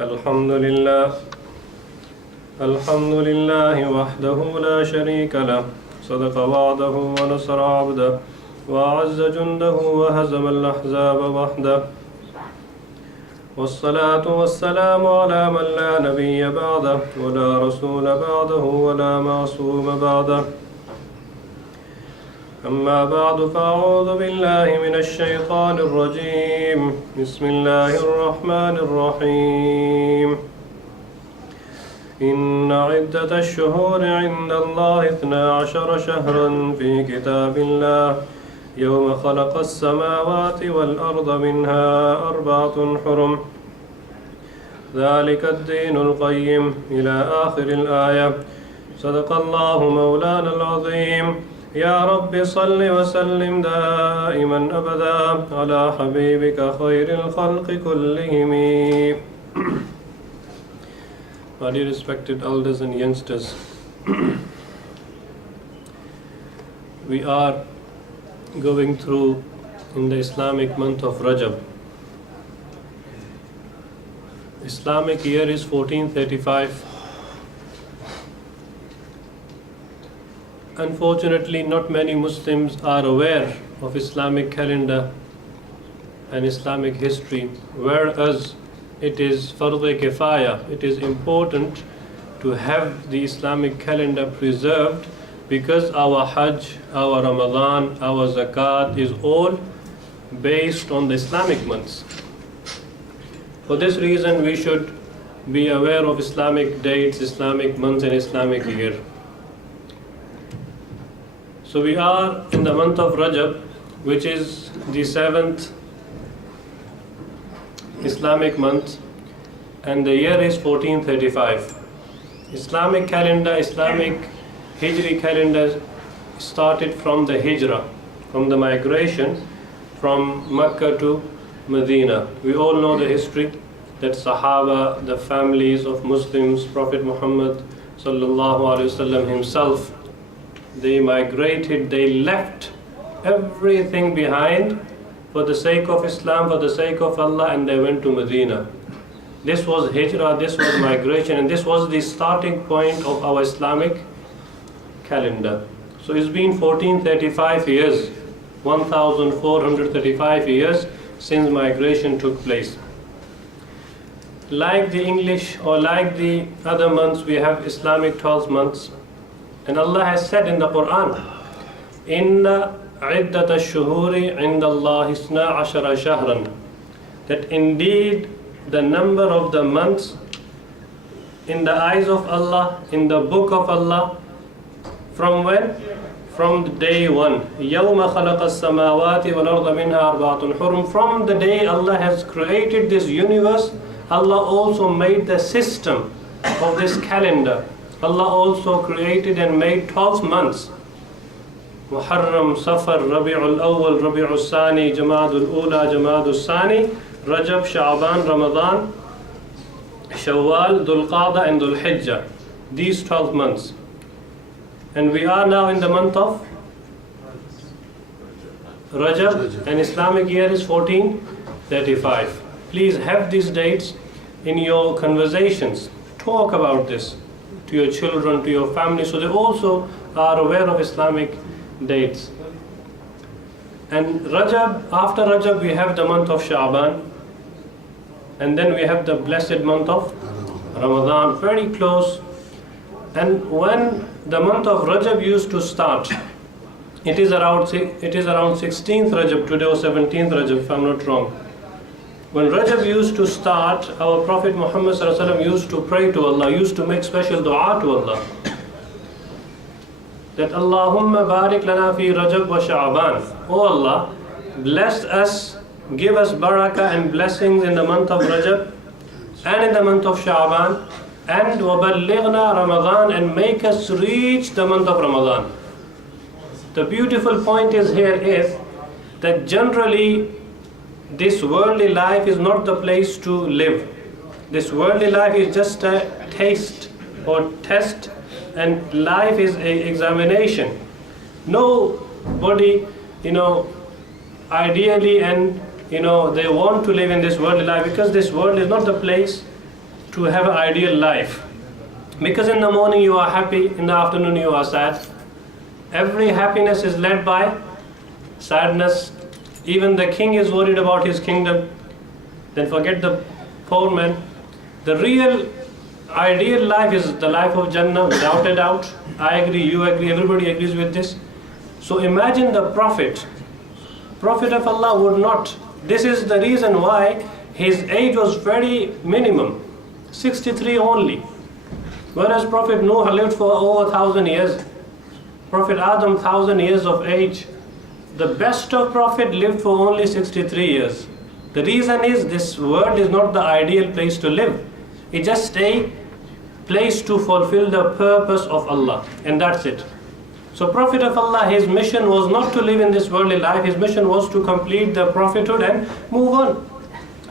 الحمد لله وحده لا شريك له صدق وعده ونصر عبده وأعز جنده وهزم الأحزاب وحده والصلاة والسلام على من لا نبي بعده ولا رسول بعده ولا معصوم بعده أما بعد فأعوذ بالله من الشيطان الرجيم بسم الله الرحمن الرحيم إن عدة الشهور عند الله 12 شهرا في كتاب الله يوم خلق السماوات والأرض منها 4 حرم ذلك الدين القيم إلى آخر الآية صدق الله مولانا العظيم يا رب صل وسلم دائما أبدا على حبيبك خير الخلق كلهم. My dear respected elders and youngsters, we are going through in the Islamic month of Rajab. Islamic year is 1435. Unfortunately, not many Muslims are aware of Islamic calendar and Islamic history, whereas it is fardh kifaya. It is important to have the Islamic calendar preserved because our Hajj, our Ramadan, our Zakat is all based on the Islamic months. For this reason, we should be aware of Islamic dates, Islamic months and Islamic year. So we are in the month of Rajab, which is the 7th Islamic month, and the year is 1435. Islamic calendar, Islamic Hijri calendar started from the Hijrah, from the migration from Mecca to Medina. We all know the history that Sahaba, the families of Muslims, Prophet Muhammad sallallahu alaihi wasallam himself, they migrated, they left everything behind for the sake of Islam, for the sake of Allah, and they went to Medina. This was Hijrah, this was migration, and this was the starting point of our Islamic calendar. So it's been 1435 years, 1435 years since migration took place. Like the English or like the other months, we have Islamic 12 months. And Allah has said in the Quran, Inna عِدَّةَ الشُّهُورِ عِنْدَ اللَّهِ 12 شَهْرًا, that indeed the number of the months in the eyes of Allah, in the book of Allah, from when? From day one. يَوْمَ خَلَقَ السَّمَاوَاتِ وَالْأَرْضَ مِنْهَا 4 حُرُمْ. From the day Allah has created this universe, Allah also made the system of this calendar. Allah also created and made 12 months. Muharram, Safar, Rabi'ul Awwal, Rabi'ul Sani, Jamadul Ula, Jamadul Sani, Rajab, Sha'ban, Ramadan, Shawwal, Dhul Qa'dah and Dhul Hijjah. These 12 months. And we are now in the month of Rajab, and Islamic year is 1435. Please have these dates in your conversations. Talk about this to your children, to your family, so they also are aware of Islamic dates. And Rajab, after Rajab we have the month of Sha'ban, and then we have the blessed month of Ramadan, very close. And when the month of Rajab used to start, it is around 16th Rajab, today or 17th Rajab if I'm not wrong. When Rajab used to start, our Prophet Muhammad ﷺ used to pray to Allah, used to make special dua to Allah. That Allahumma barik lana fi Rajab wa Sha'ban. Oh Allah, bless us, give us barakah and blessings in the month of Rajab and in the month of Sha'ban, and waballighna Ramadan, and make us reach the month of Ramadan. The beautiful point here is that generally this worldly life is not the place to live. This worldly life is just a taste or test, and life is an examination. Nobody, ideally and they want to live in this worldly life, because this world is not the place to have an ideal life. Because in the morning you are happy, in the afternoon you are sad. Every happiness is led by sadness. Even the king is worried about his kingdom. Then forget the poor man. The real ideal life is the life of Jannah, without a doubt. I agree, you agree, everybody agrees with this. So imagine the Prophet of Allah would not. This is the reason why his age was very minimum, 63 only. Whereas Prophet Noah lived for over 1,000 years. Prophet Adam, 1,000 years of age. The best of Prophet lived for only 63 years. The reason is this world is not the ideal place to live. It's just a place to fulfill the purpose of Allah, and that's it. So Prophet of Allah, his mission was not to live in this worldly life. His mission was to complete the prophethood and move on.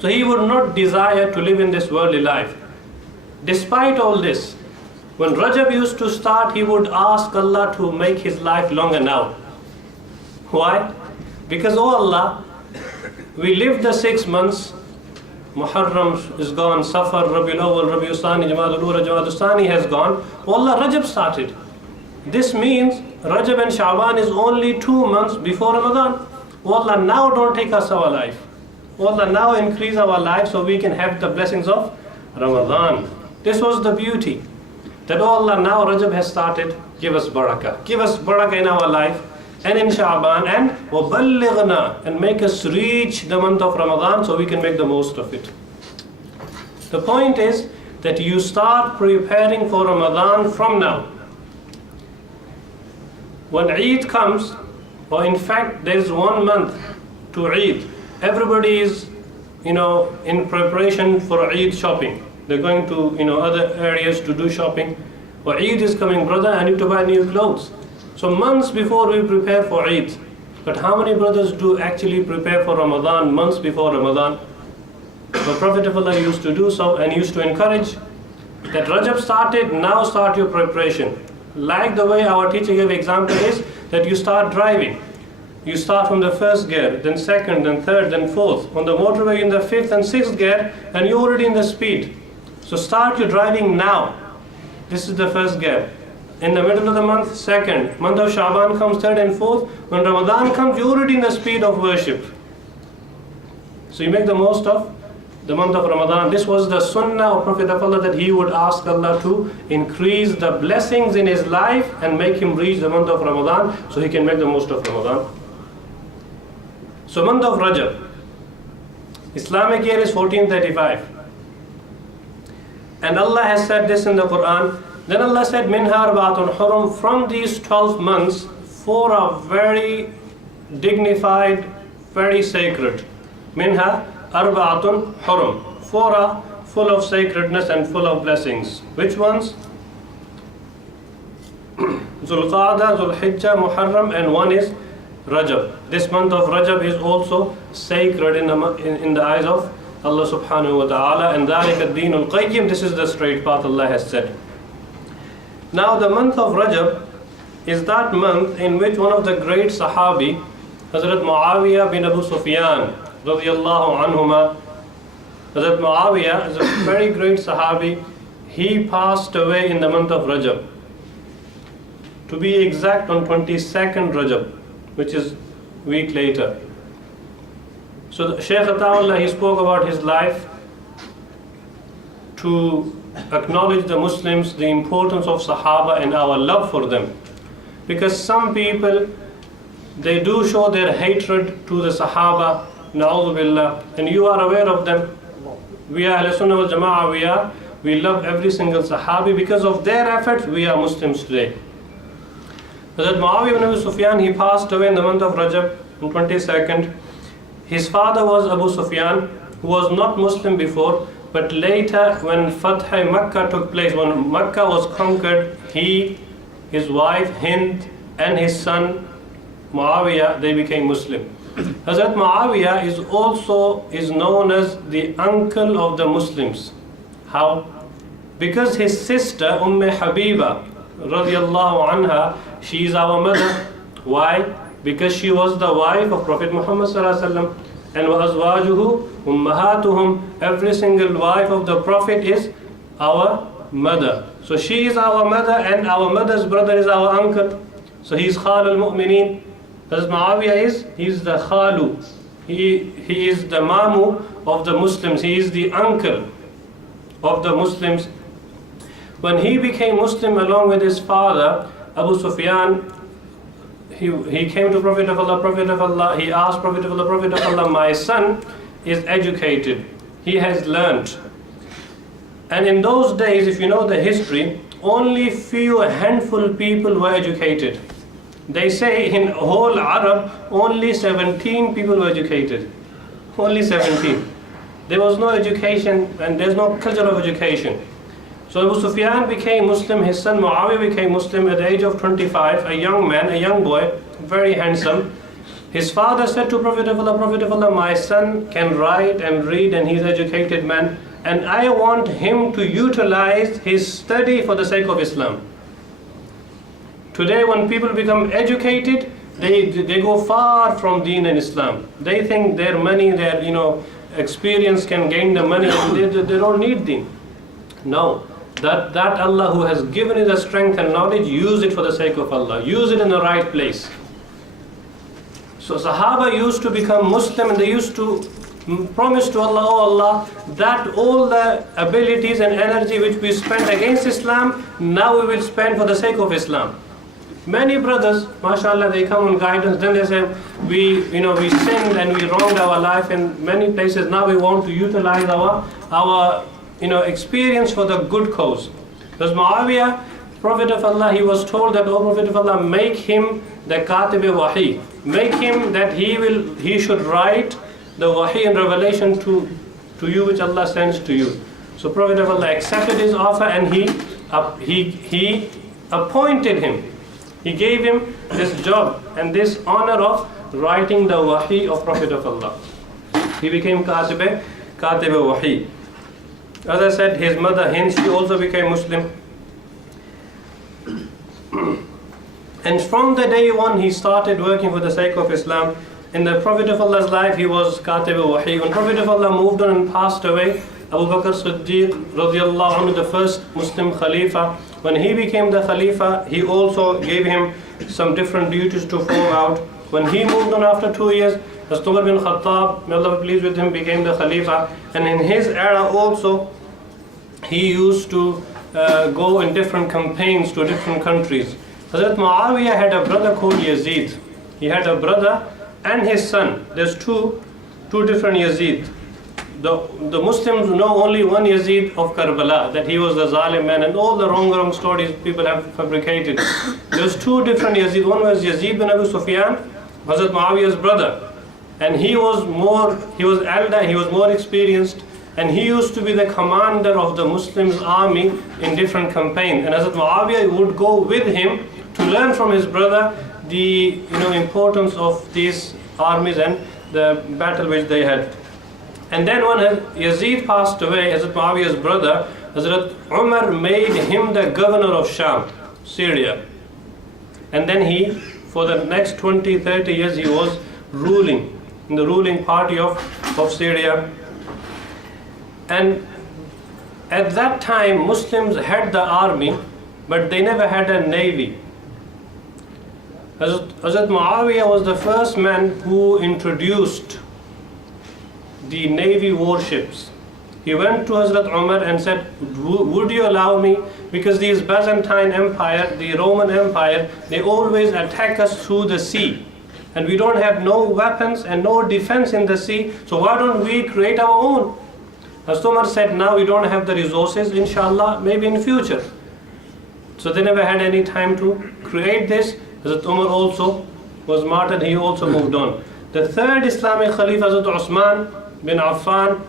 So he would not desire to live in this worldly life. Despite all this, when Rajab used to start, he would ask Allah to make his life longer now. Why? Because, oh Allah, we lived the 6 months. Muharram is gone, Safar, Rabiul Awwal, Rabiul Thani, Jamadul Ula, Jamadul Thani has gone. Oh Allah, Rajab started. This means Rajab and Sha'ban is only 2 months before Ramadan. Oh Allah, now don't take us our life. Oh Allah, now increase our life so we can have the blessings of Ramadan. This was the beauty. That, oh Allah, now Rajab has started, give us barakah. Give us barakah in our life and in Sha'ban, and وَبَلِّغْنَا, and make us reach the month of Ramadan so we can make the most of it. The point is that you start preparing for Ramadan from now. When Eid comes, or in fact there is 1 month to Eid, everybody is in preparation for Eid shopping. They're going to other areas to do shopping. Well, Eid is coming, brother, I need to buy new clothes. So months before we prepare for Eid. But how many brothers do actually prepare for Ramadan months before Ramadan? The Prophet of Allah used to do so and used to encourage that Rajab started, now start your preparation. Like the way our teacher gave example is that you start driving. You start from the first gear, then second, then third, then fourth. On the motorway in the 5th and 6th gear, and you're already in the speed. So start your driving now. This is the first gear. In the middle of the month, second. Month of Sha'ban comes third and fourth. When Ramadan comes, you're already in the speed of worship. So you make the most of the month of Ramadan. This was the sunnah of Prophet of Allah, that he would ask Allah to increase the blessings in his life and make him reach the month of Ramadan so he can make the most of Ramadan. So month of Rajab, Islamic year is 1435. And Allah has said this in the Quran. Then Allah said, Minha arba'atun hurum, from these 12 months, 4 are very dignified, very sacred. Minha arba'atun hurum. 4 are full of sacredness and full of blessings. Which ones? Zulqa'dah, Zulhijjah, Muharram, and one is Rajab. This month of Rajab is also sacred in the eyes of Allah subhanahu wa ta'ala, and ذَلِكَ الدِّينُ الْقَيِّمُ, this is the straight path Allah has said. Now the month of Rajab is that month in which one of the great Sahabi, Hazrat Muawiyah bin Abu Sufyan, radiyallahu anhuma, Hazrat Muawiyah is a very great Sahabi. He passed away in the month of Rajab. To be exact, on 22nd Rajab, which is a week later. So Shaykh Ataullah, he spoke about his life to acknowledge the Muslims, the importance of Sahaba and our love for them. Because some people, they do show their hatred to the Sahaba, na'udhu billah, and you are aware of them. We are Ahl Sunnah wal Jama'ah, we love every single Sahabi. Because of their efforts, we are Muslims today. Hazrat Muawiyah bin Abu Sufyan, he passed away in the month of Rajab, on 22nd. His father was Abu Sufyan, who was not Muslim before, but later when Fath Makkah took place, when Makkah was conquered, he, his wife Hind, and his son Muawiyah, they became Muslim. Hazrat Muawiyah is known as the uncle of the Muslims. How? Because his sister Habiba, radiyallahu anha, she is our mother. Why? Because she was the wife of Prophet Muhammad sallallahu alaihi wasallam, and وَأَزْوَاجُهُ أُمَّهَاتُهُمْ, every single wife of the Prophet is our mother. So she is our mother, and our mother's brother is our uncle. So he is Khalul Mu'mineen. Hazrat Muawiyah he's the Khalu. He is the Mamu of the Muslims. He is the uncle of the Muslims. When he became Muslim along with his father, Abu Sufyan, he came to Prophet of Allah, he asked Prophet of Allah, my son is educated, he has learnt. And in those days, if you know the history, only a handful people were educated. They say in whole Arab, only 17 people were educated. Only 17. There was no education, and there's no culture of education. So Abu Sufyan became Muslim, his son Muawiyah became Muslim at the age of 25, a young man, a young boy, very handsome. His father said to Prophet of Allah, my son can write and read and he's an educated man, and I want him to utilize his study for the sake of Islam. Today when people become educated, they go far from Deen and Islam. They think their money, their experience can gain the money, and they don't need Deen. No. That Allah who has given you the strength and knowledge, use it for the sake of Allah. Use it in the right place. So Sahaba used to become Muslim, and they used to promise to Allah, oh Allah, that all the abilities and energy which we spent against Islam, now we will spend for the sake of Islam. Many brothers, mashallah, they come on guidance, then they say, we sinned and we wronged our life in many places, now we want to utilize our experience for the good cause. Because Muawiyah, Prophet of Allah, he was told that, oh Prophet of Allah, make him the Katib Wahi. Make him that he should write the Wahi and revelation to you which Allah sends to you. So Prophet of Allah accepted his offer, and he appointed him. He gave him this job and this honor of writing the Wahi of Prophet of Allah. He became Katib Wahi. As I said, his mother Hind, she also became Muslim. And from the day one, he started working for the sake of Islam. In the Prophet of Allah's life, he was Katib Wahi. When Prophet of Allah moved on and passed away, Abu Bakr Siddiq radiallahu anhu, the first Muslim Khalifa, when he became the Khalifa, he also gave him some different duties to follow out. When he moved on after 2 years, Hazrat Umar bin Khattab, may Allah be pleased with him, became the Khalifa. And in his era also, he used to go in different campaigns to different countries. Hazrat Muawiyah had a brother called Yazid. He had a brother and his son. There's two different Yazid. The Muslims know only one Yazid of Karbala, that he was the Zalim man, and all the wrong stories people have fabricated. There's two different Yazid. One was Yazid bin Abu Sufyan, Hazrat Muawiyah's brother. And he was elder, he was more experienced, and he used to be the commander of the Muslims' army in different campaigns. And Hazrat Muawiyah would go with him to learn from his brother the importance of these armies and the battle which they had. And then when Yazid passed away, Hazrat Muawiyah's brother, Hazrat Umar made him the governor of Sham, Syria. And then he, for the next 20-30 years, he was ruling in the ruling party of Syria. And at that time, Muslims had the army, but they never had a navy. Hazrat Muawiyah was the first man who introduced the navy warships. He went to Hazrat Umar and said, would you allow me, because these Byzantine Empire, the Roman Empire, they always attack us through the sea, and we don't have no weapons and no defense in the sea, so why don't we create our own? Hazrat Umar said, now we don't have the resources, inshallah, maybe in future. So they never had any time to create this. Hazrat Umar also was martyred, he also moved on. The third Islamic Khalifa, Hazrat Usman bin Affan,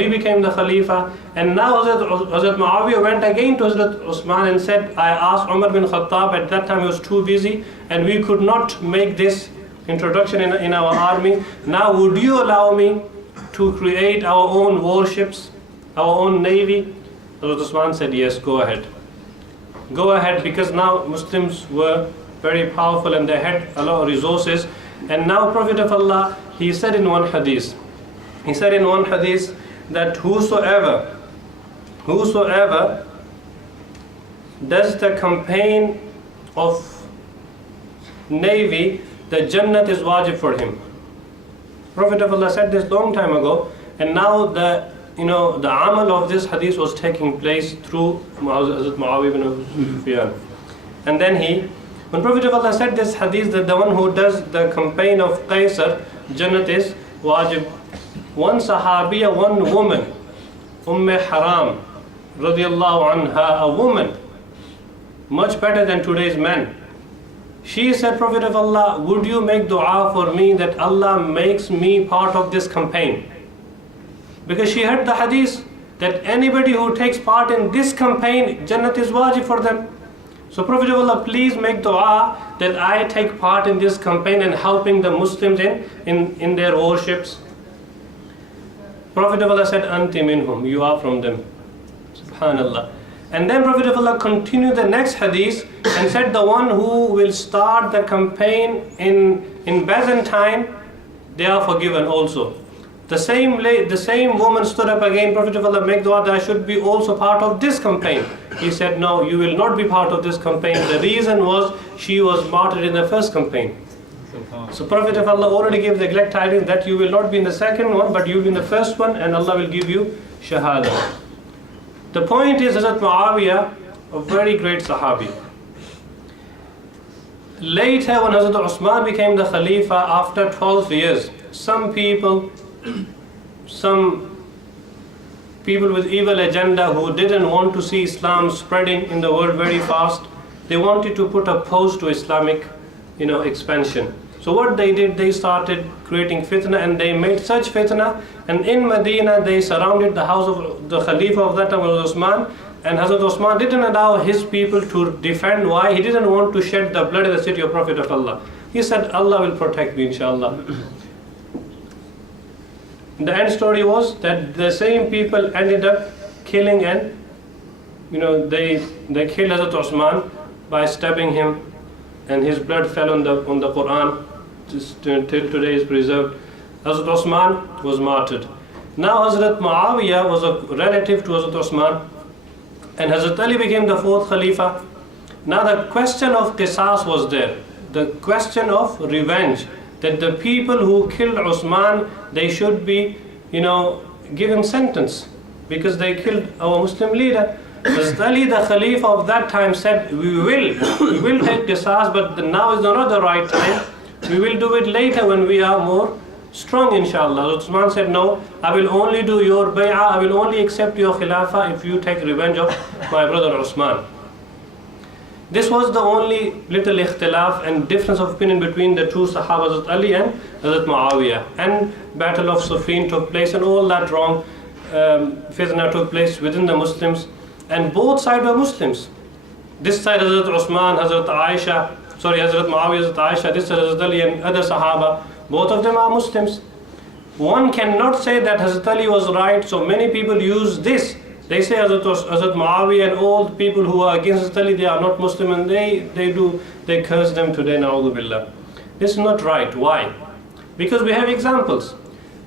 he became the Khalifa. And now Hazrat Muawiyah went again to Hazrat Usman and said, I asked Umar bin Khattab, at that time he was too busy and we could not make this introduction in our army. Now would you allow me to create our own warships, our own navy? Hazrat Usman said, yes, go ahead. Go ahead, because now Muslims were very powerful and they had a lot of resources. And now Prophet of Allah, he said in one hadith that whosoever whosoever does the campaign of navy, the Jannat is wajib for him. Prophet of Allah said this long time ago, and now the amal of this hadith was taking place through Hazrat Muawiyah ibn Sufyan. And then when Prophet of Allah said this hadith, that the one who does the campaign of Qaisar, Jannat is wajib. One Sahabiya, one woman, Haram radiallahu anha, a woman, much better than today's men. She said, Prophet of Allah, would you make dua for me that Allah makes me part of this campaign? Because she heard the hadith that anybody who takes part in this campaign, Jannat is wajib for them. So Prophet of Allah, please make dua that I take part in this campaign and helping the Muslims in their warships. Prophet of Allah said, Anti minhum, you are from them. Subhanallah. And then Prophet of Allah continued the next hadith and said, the one who will start the campaign in Byzantine, they are forgiven also. The same woman stood up again, Prophet of Allah, make dua that I should be also part of this campaign. He said, no, you will not be part of this campaign. The reason was she was martyred in the first campaign. So Prophet of Allah already gave the exact tidings that you will not be in the second one, but you will be in the first one, and Allah will give you shahada. The point is, Hazrat Muawiyah, a very great Sahabi. Later, when Hazrat Usman became the Khalifa after 12 years, some people with evil agenda who didn't want to see Islam spreading in the world very fast, they wanted to put a pause to Islamic, expansion. So what they did, they started creating fitna, and they made such fitna, and in Medina they surrounded the house of the Khalifa of that time, Usman, and Hazrat Usman didn't allow his people to defend. Why? He didn't want to shed the blood in the city of Prophet of Allah. He said, Allah will protect me, inshallah. The end story was that the same people ended up killing, and they killed Hazrat Usman by stabbing him, and his blood fell on the Quran. Till today is preserved. Hazrat Usman was martyred. Now Hazrat Muawiyah was a relative to Hazrat Usman, and Hazrat Ali became the fourth Khalifa. Now the question of qisas was there, the question of revenge, that the people who killed Usman, they should be, given sentence because they killed our Muslim leader. Hazrat Ali, the Khalifa of that time, said, we will take qisas, but now is not the right time. We will do it later when we are more strong, inshallah. Usman said, no, I will only do your bay'ah, I will only accept your khilafah if you take revenge of my brother Usman. This was the only little ikhtilaf and difference of opinion between the two Sahaba, Hazrat Ali and Hazrat Muawiyah. And Battle of Siffin took place, and all that wrong fitna took place within the Muslims. And both sides were Muslims. This side Hazrat Usman, Hazrat Muawiyah, Hazrat Aisha, this side Hazrat Ali and other Sahaba, both of them are Muslims. One cannot say that Hazrat Ali was right, so many people use this. They say Hazrat Muawiyah and all the people who are against Hazrat Ali, they are not Muslim, and they curse them today, na'udhu billah. This is not right. Why? Because we have examples.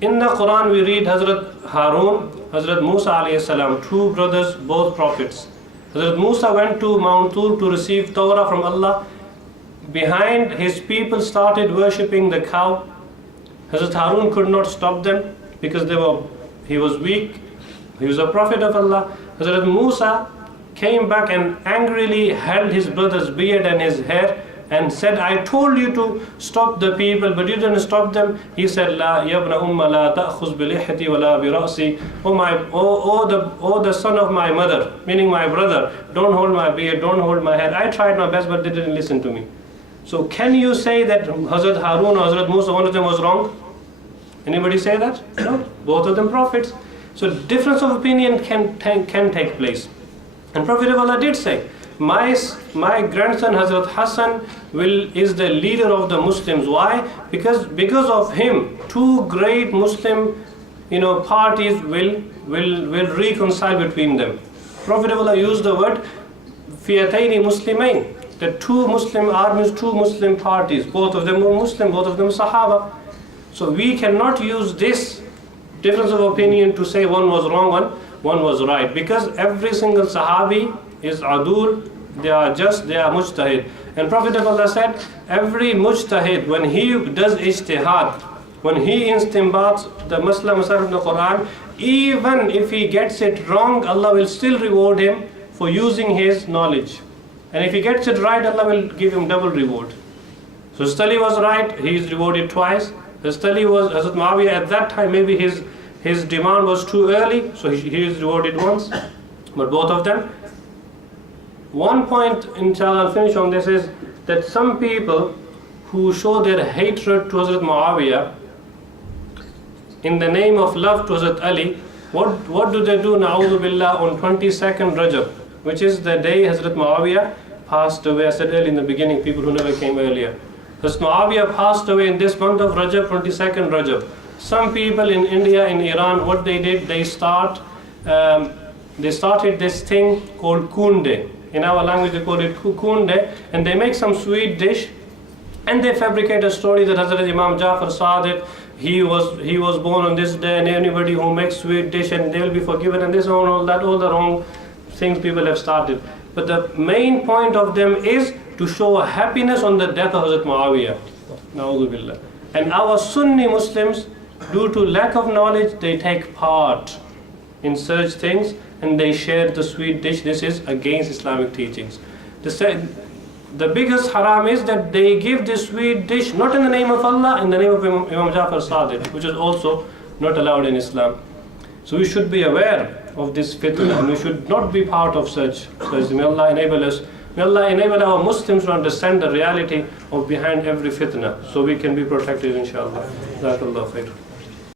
In the Quran we read Hazrat Harun, Hazrat Musa alayhi salam, two brothers, both prophets. Hazrat Musa went to Mount Tur to receive Torah from Allah. Behind, his people started worshipping the cow. Hazrat Harun could not stop them because he was weak. He was a prophet of Allah. Hazrat Musa came back and angrily held his brother's beard and his hair and said, I told you to stop the people, but you didn't stop them. He said, La yabna umma la ta'khuz bilihati wa la birasi. Oh the son of my mother, meaning my brother, don't hold my beard, don't hold my hair. I tried my best, but they didn't listen to me. So can you say that Hazrat Harun or Hazrat Musa, one of them was wrong? Anybody say that? No, both of them prophets. So difference of opinion can take place. And Prophet of Allah did say, my grandson Hazrat Hassan is the leader of the Muslims. Why? Because of him, two great Muslim parties will reconcile between them. Prophet of Allah used the word fiyataini muslimain, the two Muslim armies, two Muslim parties, both of them were Muslim, both of them Sahaba. So we cannot use this difference of opinion to say one was wrong, one was right. Because every single Sahabi is adul, they are just, they are mujtahid. And Prophet of Allah said, every mujtahid, when he does ijtihad, when he istimbats the Muslim of the Quran, even if he gets it wrong, Allah will still reward him for using his knowledge. And if he gets it right, Allah will give him double reward. So Hazrat Ali was right, he is rewarded twice. Hazrat Muawiyah at that time, maybe his demand was too early, so he is rewarded once. But both of them. One point, inshallah, I'll finish on this, is that some people who show their hatred to Hazrat Muawiyah in the name of love to Hazrat Ali, what do they do, na'udhu billah, on 22nd Rajab, which is the day Hazrat Muawiyah passed away. I said earlier in the beginning, people who never came earlier. Hazrat Muawiyah passed away in this month of Rajab, 22nd Rajab. Some people in India, in Iran, what they did, they started this thing called Kunde. In our language they call it Kunde, and they make some sweet dish, and they fabricate a story that Hazrat Imam Jafar Sadiq, he was born on this day, and anybody who makes sweet dish and they will be forgiven, and this and all that, all the wrong things people have started. But the main point of them is to show happiness on the death of Hazrat Muawiyah. Na'udhu billah. And our Sunni Muslims, due to lack of knowledge, they take part in such things and they share the sweet dish. This is against Islamic teachings. The biggest haram is that they give this sweet dish not in the name of Allah, in the name of Imam Jafar Sadiq, which is also not allowed in Islam. So we should be aware of this fitna, and we should not be part of such. May Allah enable us. May Allah enable our Muslims to understand the reality of behind every fitna, so we can be protected, inshallah. Jazakallah khair.